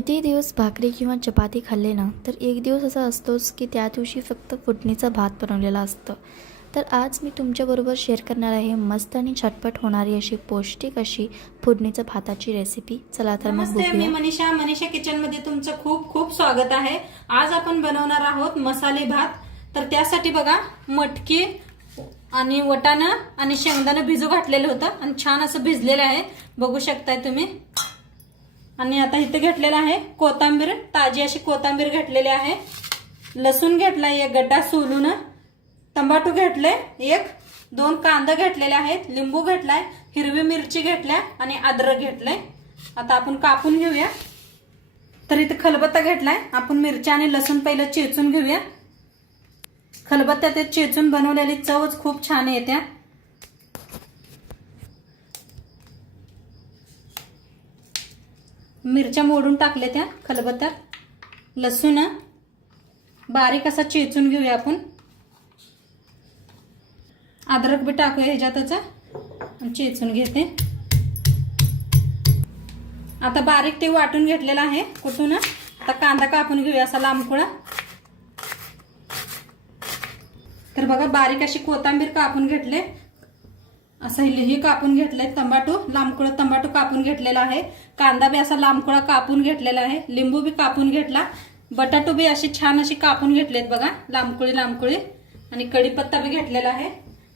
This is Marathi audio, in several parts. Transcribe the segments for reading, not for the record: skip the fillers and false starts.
किती दिवस भाकरी किंवा चपाती खाल्ले ना तर एक दिवस असा असतोच की त्या दिवशी फक्त फोडणीचा भात बनवलेला असतं. तर आज मी तुमच्याबरोबर शेअर करणार आहे मस्त आणि झटपट होणारी अशी पौष्टिक अशी फोडणीच्या भाताची रेसिपी. चला तर मग नमस्ते, मी बघूया. मनीषा किचन मध्ये तुमचं खूप खूप स्वागत आहे. आज आपण बनवणार आहोत मसाले भात. तर त्यासाठी बघा मटकी आणि वटाणा आणि शेंगदाणा भिजू घातलेलं होतं आणि छान असं भिजलेलं आहे, बघू शकताय तुम्ही. आणि आता इथे घेतलेला आहे कोथिंबीर, ताजी अशी कोथिंबीर घेतलेली आहे. लसूण घेतलाय एक गड्डा सोलून, टमाटो घेतले एक, 2 कांदा घेतलेले आहेत, लिंबू घेतलाय, हिरवी मिरची घेतल्या आणि अद्रक घेतलंय. आता आपण कापून घेऊया. तर इथे खलबत्ता घेतलाय, आपण मिरच्या आणि लसूण पहिलं चेचून घेऊया. खलबत्त्यात ते चेचून बनवलेली चवच खूप छान येते. मिरच्या मोडून टाकल्या त्या खलबत्त्यात. लसूण बारीक असा चेचून घेऊया आपण. अद्रक बी टाकूया ह्याच्यातच आणि चेचून घेते. आता बारीक ते वाटून घेतलेला आहे कुठून. आता कांदा कापून घेऊया असा लांबकुळा. तर बघा बारीक अशी कोथिंबीर कापून घेतले, असं हे कापून घेतले. टमाटो लांबकुळा टमाटो कापून घेतलेला आहे. कांदा बी असा लांबकुळा कापून घेतलेला आहे. लिंबू बी कापून घेतला. बटाटो बी अशी छान अशी कापून घेतलेत बघा, लांबकुळी. आणि कढीपत्ता बी घेतलेला आहे.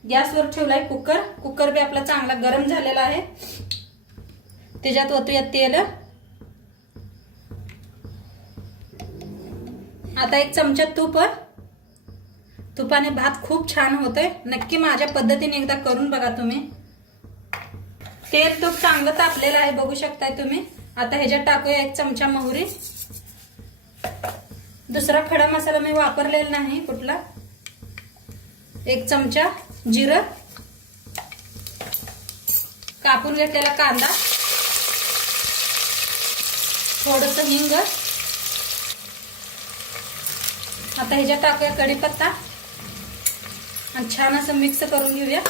गॅसवर ठेवलाय कुकर. कुकर बी आपला चांगला गरम झालेला आहे. त्याच्यात ओतूया तेल. आता 1 चमचा तूप. तुपाने भात खूप छान होतोय. नक्की माझ्या पद्धतीने एकदा करून बघा तुम्ही. तेल तूप चांगलं तापलेलं आहे, बघू शकताय तुम्ही. आता ह्याच्यात टाकूया 1 चमचा मोहरी. दुसरा खडा मसाला मी वापरलेला नाही कुठला. 1 चमचा जिरं, कापून घेतलेला कांदा, थोडस हिंग. आता ह्याच्यात टाकूया कढीपत्ता आणि छान असं मिक्स करून घेऊया.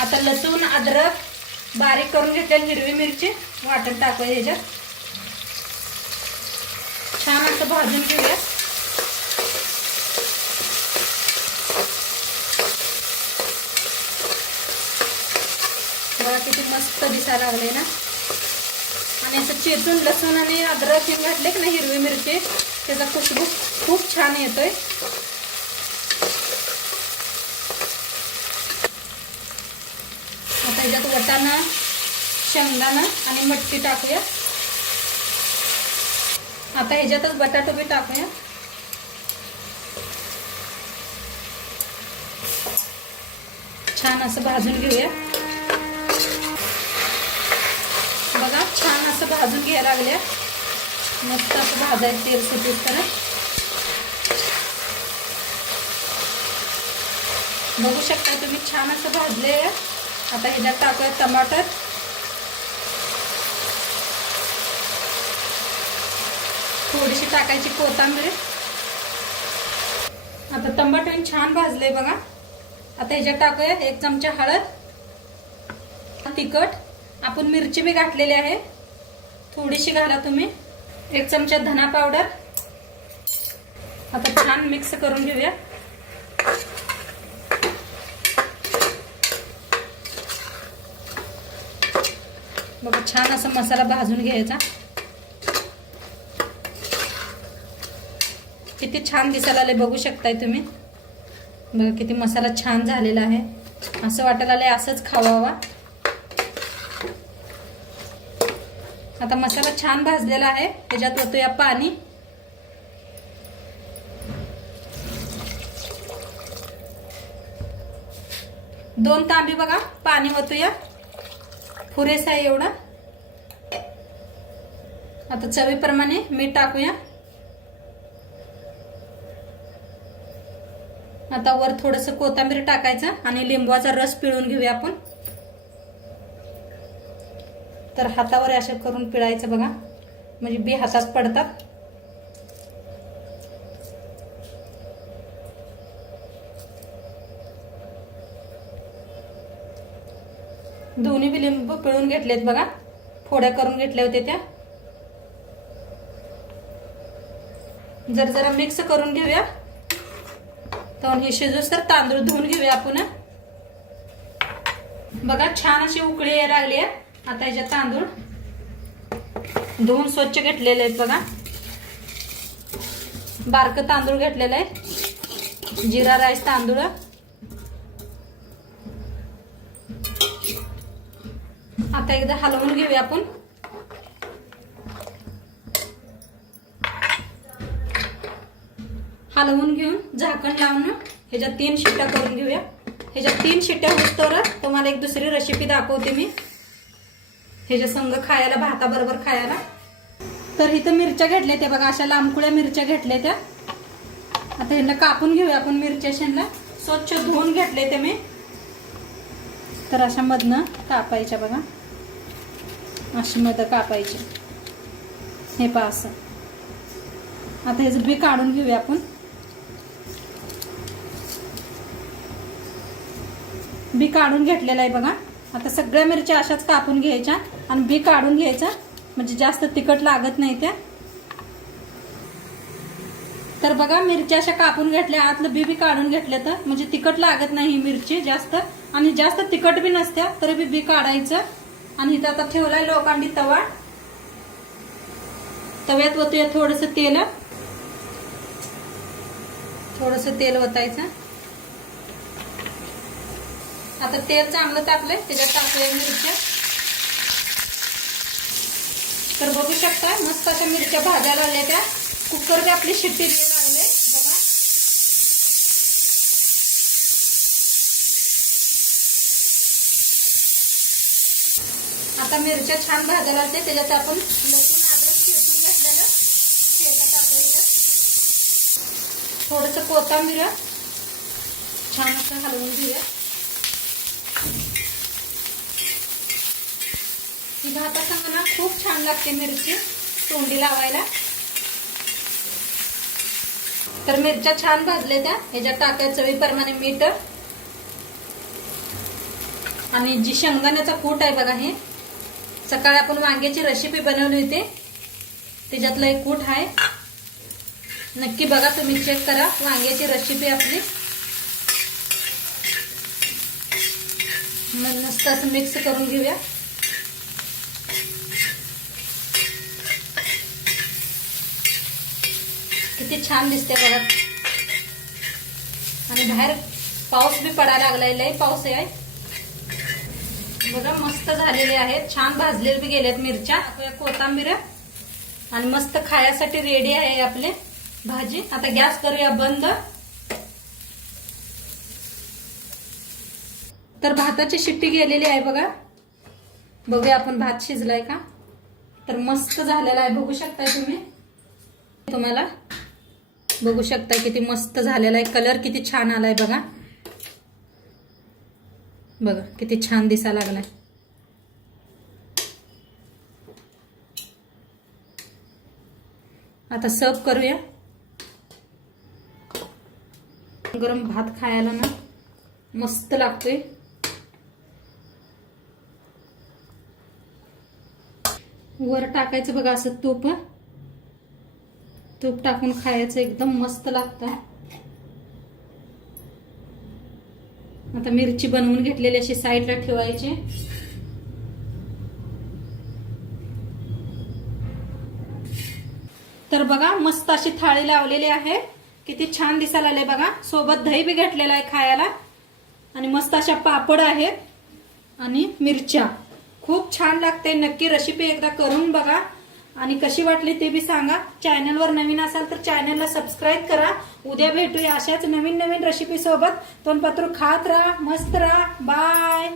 आता लसूण अद्रक बारीक करून घेतलेली हिरवी मिरची वाटण टाकूया ह्याच्यात. छान असं भाजून घेऊया. बघा किती मस्त दिसायला लागले ना. आणि असं चेचून लसूण आणि अद्रक हे घातले की नाही, हिरवी मिरची, त्याचा खुशबू खूप छान येतोय. आता ह्याच्यात वटाणा, शेंगदाणा आणि मटकी टाकूया. आता ह्याच्यातच बटाटो बी टाकूया. छान असं भाजून घेऊया. बघा छान असं भाजून घ्यायला लागल्या. मस्त असं भाजायचं तेल सुटीस तर. बघू शकता तुम्ही छान असं भाजले. आता ह्याच्यात टाकूया टमाटर, थोडीशी टाकायची कोथिंबीर. आता टमाटर छान भाजले बघा. आता ह्याच्यात टाकूया 1 चमचा हळद, तिखट. आपण मिरची बी घातलेली आहे, थोडीशी घाला तुम्ही. 1 चमचा धना पावडर. आता छान मिक्स करून घेऊया. बघा छान असा मसाला भाजून घ्यायचा. किती छान दिसायला आले, बघू शकताय तुम्ही. बघा किती मसाला छान झालेला आहे. असं वाटायला आलंय असंच खावावा. आता मसाला छान भाजलेला आहे. त्याच्यात ओतूया पाणी. दोन तांबी बघा पाणी ओतूया, पुरेसा आहे एवढा. आता चवीप्रमाणे मीठ टाकूया. आता वर थोडस कोथिंबीर टाकायचं आणि लिंबाचा रस पिळून घेऊया आपण. तर हातावर असं करून पिळायचं बघा, म्हणजे बी हातात पडतात. दोन्ही बी लिंबू पिळून घेतलेत बघा, फोड्या करून घेतल्या होत्या त्या. जरा मिक्स करून घेऊया. तर हे शिजूस तर तांदूळ धुवून घेऊया आपण. बघा छान अशी उकळी यायला लागली आहे. आता ह्याच्यात तांदूळ धुवून स्वच्छ घेतलेले आहेत बघा. बारकं तांदूळ घेतलेलं आहे, जिरा राईस तांदूळ. आता एकदा हलवून घेऊया आपण. हलवून घेऊन झाकण लावून ह्याच्यात 3 शिट्ट्या करून घेऊया. ह्याच्यात 3 शिट्ट्या होतोवर तुम्हाला एक दुसरी रेसिपी दाखवते मी, ह्याच्या संग खायला, भाताबरोबर खायला. तर इथं मिरच्या घेतल्या त्या बघा, अशा लांबकुळ्या मिरच्या घेतल्या त्या. आता ह्यांना कापून घेऊया आपण. मिरच्या शेंडला स्वच्छ धुवून घेतले ते मी. तर अशा मधनं कापायच्या बघा, अशी मध कापायची. हे पहा असं. आता ह्याचं बी काढून घेऊया आपण. बी काढून घेतलेला आहे बघा. आता सगळ्या मिरच्या अशाच कापून घ्यायच्या आणि बी काढून घ्यायचं, म्हणजे जास्त तिखट लागत नाही त्या. तर बघा मिरच्या अशा कापून घेतल्या, आतलं बी काढून घेतलं तर म्हणजे तिखट लागत नाही ही मिरची जास्त, आणि जास्त तिखट बी नसत्या तरी बी काढायचं. आणि इथं आता ठेवलाय लोखंडी तवा. तव्यात ओतूया थोडंसं तेल, थोडंसं तेल ओतायचं. आता तेल चांगलं तापलंय, त्याच्यात टाकूया मिरच्या. तर बघू शकता मस्त अशा मिरच्या भाजायला लागल्या त्या. कुकरने आपली शिट्टी द्यायला लागले बघा. आता मिरच्या छान भाजायला लागते, त्याच्यात आपण लसूण अद्रक चिरून घेतलेलं शेंगा टाकूया. थोडंसं कोथिंबीर छान असं हलवून घेऊया. ही भातासंग ना खूप छान लागते मिरची तोंडी लावायला. तर मिरच्या छान भाजले त्या. ह्याच्यात टाकायचं चवीप्रमाणे मीठ. आणि जी शेंगदाण्याचा कूट आहे बघा, हे सकाळी आपण वांग्याची रेसिपी बनवली होती, त्याच्यातलं एक कूट आहे. नक्की बघा, तुम्ही चेक करा वांग्याची रेसिपी आपली. मस्त असं मिक्स करून घेऊया. किती छान दिसते बघा. आणि बाहेर पाऊस बी पडायला लागलाय, लय पाऊस आहे बघा. मस्त झालेले आहेत, छान भाजलेले बी गेलेत मिरच्या. कोथिंबीर आणि मस्त खाण्यासाठी रेडी आहे आपले भाजी. आता गॅस करूया बंद. तर भाताची शिट्टी गेलेली आहे बघा. बघूया आपण भात शिजलाय का. तर मस्त झालेला आहे, बघू शकताय तुम्ही. तुम्हाला बघू शकता किती मस्त झालेला आहे. कलर किती छान आलाय बघा. बघा किती छान दिसायला लागलाय. आता सर्व करूया. गरम भात खायला ना मस्त लागतोय. वर टाकायचं बघा असं तूप. तूप टाकून खायचं, एकदम मस्त लागतं. आता मिरची बनवून घेतलेली अशी साईडला ठेवायची. तर बघा मस्त अशी थाळी लावलेली आहे. किती छान दिसायला आले बघा. सोबत दही बी घेतलेला आहे खायला. आणि मस्त अशा पापड आहेत आणि मिरच्या. खूप छान लागते. नक्की रेसिपी एकदा करून बघा आणि कशी वाटली ते बी सांगा. चॅनलवर नवीन असाल तर चॅनलला सबस्क्राईब करा. उद्या भेटूया अशाच नवीन रेसिपी सोबत. तोंडपात्र खात राहा, मस्त राहा. बाय.